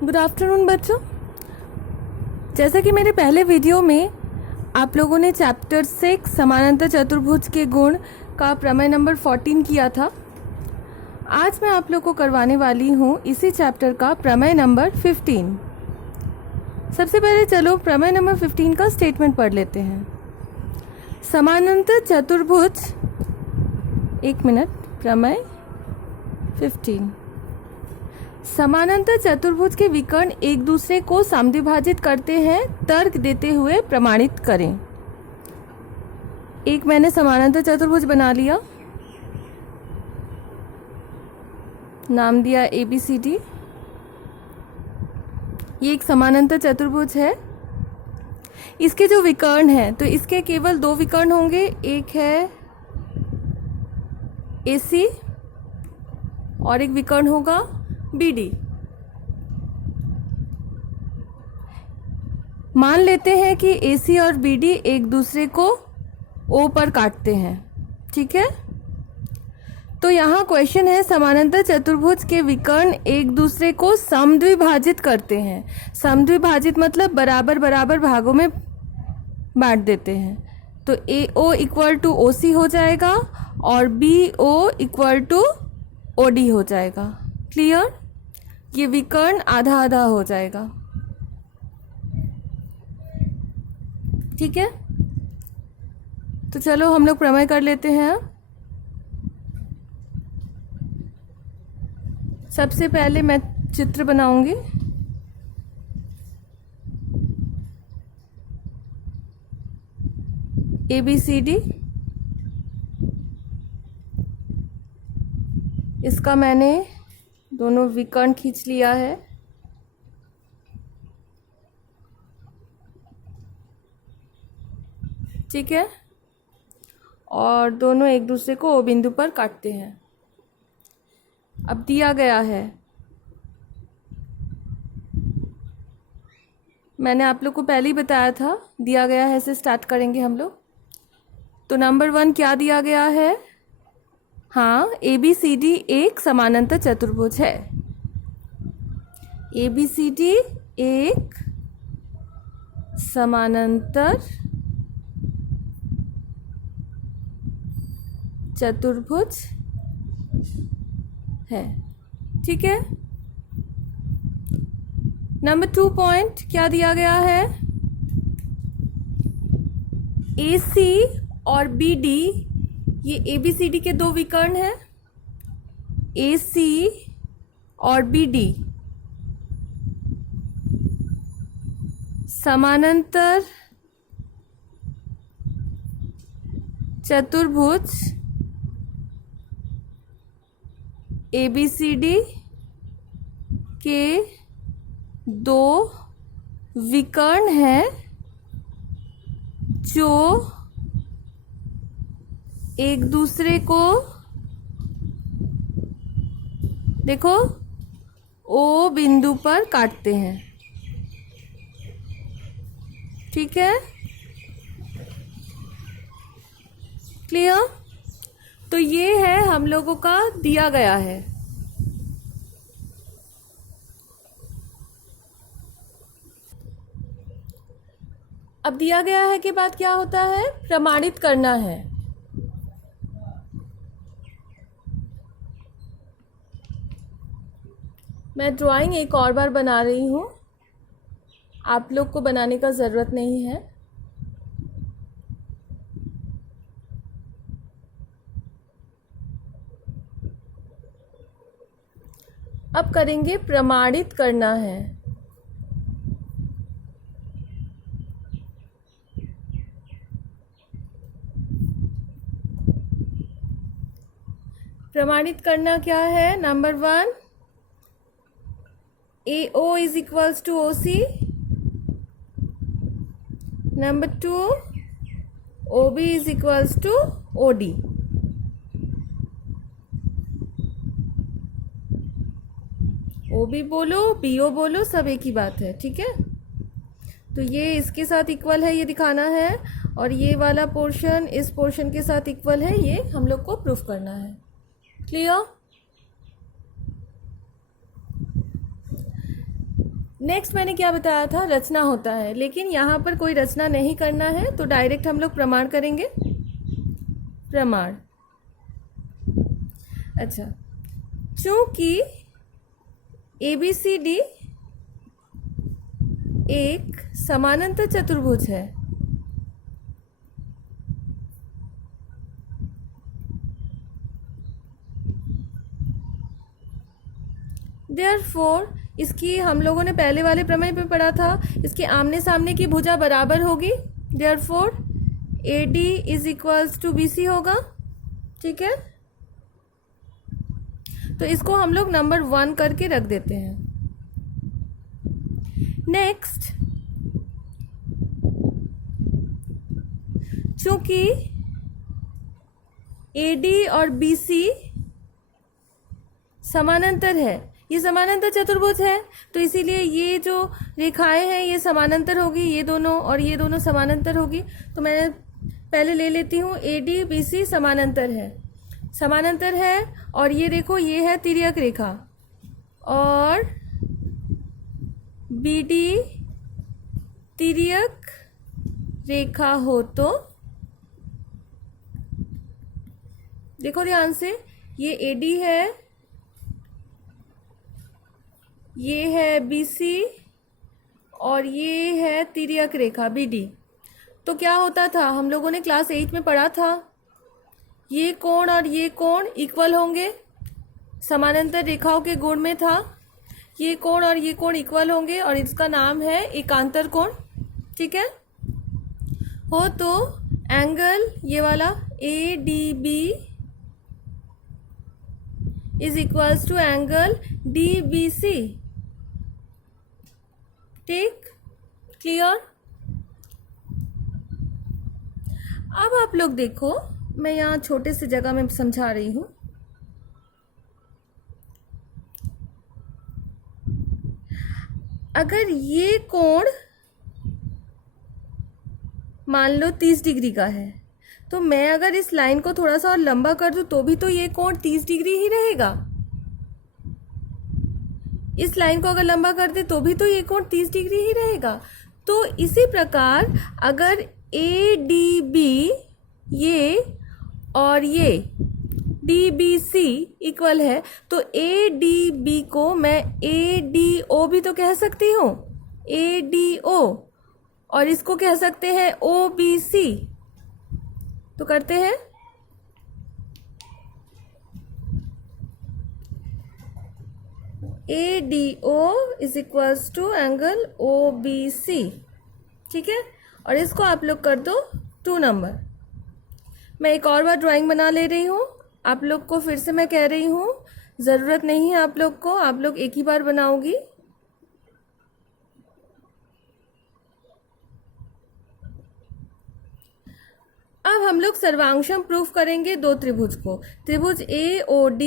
Good afternoon बच्चों। जैसा कि मेरे पहले वीडियो में आप लोगों ने चैप्टर 6 समानांतर चतुर्भुज के गुण का प्रमेय नंबर 14 किया था, आज मैं आप लोग को करवाने वाली हूँ इसी चैप्टर का प्रमेय नंबर 15। सबसे पहले चलो प्रमेय नंबर 15 का स्टेटमेंट पढ़ लेते हैं। समानांतर चतुर्भुज, एक मिनट, प्रमेय 15। समानांतर चतुर्भुज के विकर्ण एक दूसरे को समद्विभाजित करते हैं, तर्क देते हुए प्रमाणित करें। एक मैंने समानांतर चतुर्भुज बना लिया, नाम दिया ABCD। ये एक समानांतर चतुर्भुज है। इसके जो विकर्ण हैं तो इसके केवल दो विकर्ण होंगे, एक है AC और एक विकर्ण होगा BD। मान लेते हैं कि AC और BD एक दूसरे को O पर काटते हैं, ठीक है। तो यहाँ क्वेश्चन है, समानांतर चतुर्भुज के विकर्ण एक दूसरे को समद्विभाजित करते हैं। समद्विभाजित मतलब बराबर बराबर भागों में बांट देते हैं। तो AO इक्वल टू OC हो जाएगा और BO इक्वल टू OD हो जाएगा। क्लियर? ये विकर्ण आधा आधा हो जाएगा, ठीक है। तो चलो हम लोग प्रमेय कर लेते हैं। सबसे पहले मैं चित्र बनाऊंगी। ABCD, इसका मैंने दोनों विकर्ण खींच लिया है। ठीक है, और दोनों एक दूसरे को O बिंदु पर काटते हैं। अब दिया गया है, मैंने आप लोग को पहले ही बताया था, दिया गया है से स्टार्ट करेंगे हम लोग। तो नंबर 1 क्या दिया गया है? हाँ, ABCD एक समानांतर चतुर्भुज है। ABCD एक समानांतर चतुर्भुज है, ठीक है। नंबर 2 पॉइंट क्या दिया गया है? AC और BD, ये ABCD के दो विकर्ण हैं। AC और BD समानांतर चतुर्भुज ABCD के दो विकर्ण हैं जो एक दूसरे को, देखो, O बिंदु पर काटते हैं, ठीक है। क्लियर? तो ये है हम लोगों का दिया गया है। अब दिया गया है के बाद क्या होता है? प्रमाणित करना है। मैं ड्राइंग एक और बार बना रही हूँ, आप लोग को बनाने का ज़रूरत नहीं है। अब करेंगे प्रमाणित करना है। प्रमाणित करना क्या है? Number 1, AO is equals to OC. Number 2, OB is equals to OD. OB बोलो, BO बोलो, सब एक ही बात है, ठीक है। तो ये इसके साथ इक्वल है, ये दिखाना है, और ये वाला पोर्शन इस पोर्शन के साथ इक्वल है, ये हम लोग को प्रूफ करना है। क्लियर? नेक्स्ट मैंने क्या बताया था, रचना होता है, लेकिन यहाँ पर कोई रचना नहीं करना है, तो डायरेक्ट हम लोग प्रमाण करेंगे। प्रमाण। अच्छा, चूंकि ABCD एक समानांतर चतुर्भुज है, देयरफॉर इसकी हम लोगों ने पहले वाले प्रमेय पे पढ़ा था, इसके आमने सामने की भुजा बराबर होगी, therefore AD is equals to BC होगा। ठीक है, तो इसको हम लोग नंबर 1 करके रख देते हैं। नेक्स्ट, चूंकि AD और BC समानांतर है, ये समानांतर चतुर्भुज है, तो इसीलिए ये जो रेखाएं हैं ये समानांतर होगी, ये दोनों और ये दोनों समानांतर होगी। तो मैं पहले ले लेती हूँ AD BC समानांतर है, समानांतर है, और ये देखो ये है तिर्यक रेखा, और BD तिर्यक रेखा हो तो देखो ध्यान से, ये AD है, ये है BC, और ये है तिर्यक रेखा BD। तो क्या होता था, हम लोगों ने क्लास 8 में पढ़ा था, ये कोण और ये कोण इक्वल होंगे, समानांतर रेखाओं के गुण में था, ये कोण और ये कोण इक्वल होंगे, और इसका नाम है एकांतर कोण। ठीक है, हो तो एंगल ये वाला ADB is equals to angle DBC। ठीक, क्लियर। अब आप लोग देखो, मैं यहाँ छोटे से जगह में समझा रही हूँ। अगर ये कोण मान लो 30 डिग्री का है, तो मैं अगर इस लाइन को थोड़ा सा और लंबा कर दूं तो भी तो ये कोण 30 डिग्री ही रहेगा। इस लाइन को अगर लंबा कर दे तो भी तो ये कोण 30 डिग्री ही रहेगा। तो इसी प्रकार अगर ADB ये और ये DBC इक्वल है, तो ADB को मैं ADO भी तो कह सकती हूँ, ADO, और इसको कह सकते हैं OBC। तो करते हैं, ADO is equals to angle OBC। ठीक है, और इसको आप लोग कर दो 2 नंबर। मैं एक और बार ड्राइंग बना ले रही हूँ, आप लोग को फिर से मैं कह रही हूँ, ज़रूरत नहीं है आप लोग को, आप लोग एक ही बार बनाओगी। अब हम लोग सर्वांशम प्रूफ करेंगे 2 त्रिभुज को, त्रिभुज AOD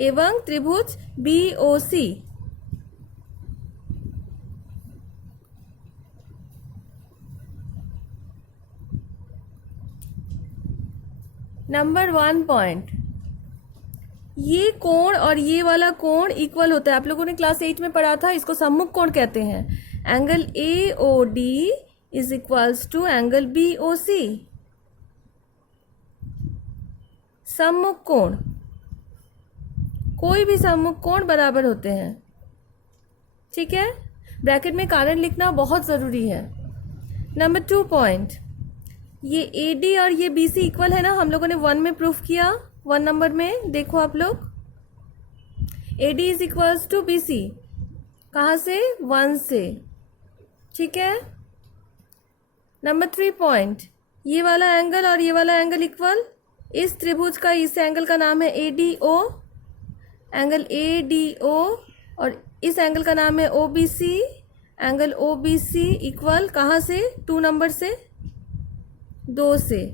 एवं त्रिभुज BOC। नंबर 1 पॉइंट, ये कोण और ये वाला कोण इक्वल होता है, आप लोगों ने क्लास 8 में पढ़ा था, इसको सम्मुख कोण कहते हैं। Angle AOD is equals to angle BOC। सम्मुख कोण, कोई भी सम्मुख कोण बराबर होते हैं। ठीक है, ब्रैकेट में कारण लिखना बहुत ज़रूरी है। नंबर 2 पॉइंट, ये AD और ये BC इक्वल है ना, हम लोगों ने 1 में प्रूफ किया, 1 नंबर में देखो आप लोग, AD is equals to BC, कहाँ से, 1 से। ठीक है, नंबर 3 पॉइंट, ये वाला एंगल और ये वाला एंगल इक्वल, इस त्रिभुज का इस एंगल का नाम है ADO, एंगल ADO, और इस एंगल का नाम है OBC, एंगल OBC इक्वल कहाँ से, 2 नंबर से, 2 से।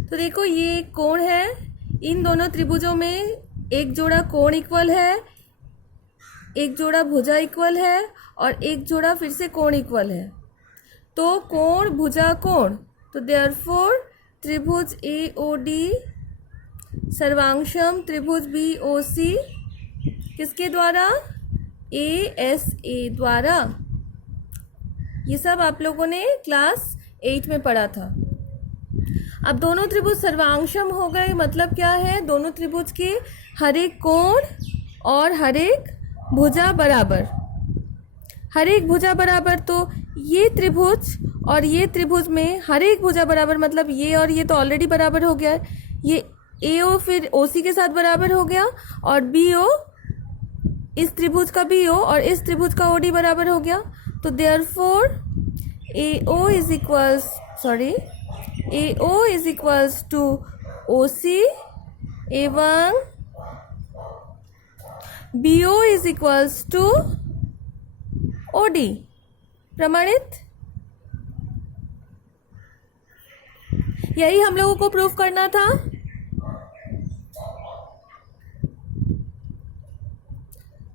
तो देखो ये कोण है, इन दोनों त्रिभुजों में एक जोड़ा कोण इक्वल है, एक जोड़ा भुजा इक्वल है, और एक जोड़ा फिर से कोण इक्वल है। तो कोण भुजा कोण, तो देयरफॉर त्रिभुज AOD सर्वांशम त्रिभुज BOC किसके द्वारा, ASA द्वारा, ये सब आप लोगों ने क्लास 8 में पढ़ा था। अब दोनों त्रिभुज सर्वांशम हो गए, मतलब क्या है, दोनों त्रिभुज के हर एक कोण और हर एक भुजा बराबर, हर एक भुजा बराबर। तो ये त्रिभुज और ये त्रिभुज में हर एक भुजा बराबर, मतलब ये और ये तो ऑलरेडी बराबर हो गया है, ये AO फिर OC के साथ बराबर हो गया, और BO, इस त्रिभुज का BO और इस त्रिभुज का OD बराबर हो गया। तो therefore AO is equals to OC एवं BO is equals to OD। प्रमाणित? यही हम लोगों को प्रूफ करना था।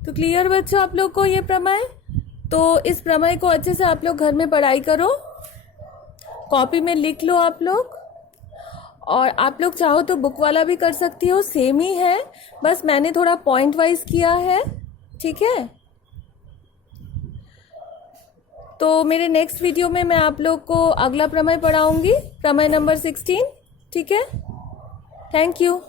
तो क्लियर बच्चों आप लोग को ये प्रमेय? तो इस प्रमेय को अच्छे से आप लोग घर में पढ़ाई करो, कॉपी में लिख लो आप लोग, और आप लोग चाहो तो बुक वाला भी कर सकती हो, सेम ही है, बस मैंने थोड़ा पॉइंट वाइज किया है, ठीक है। तो मेरे नेक्स्ट वीडियो में मैं आप लोग को अगला प्रमेय पढ़ाऊंगी, प्रमेय नंबर 16, ठीक है। Thank you.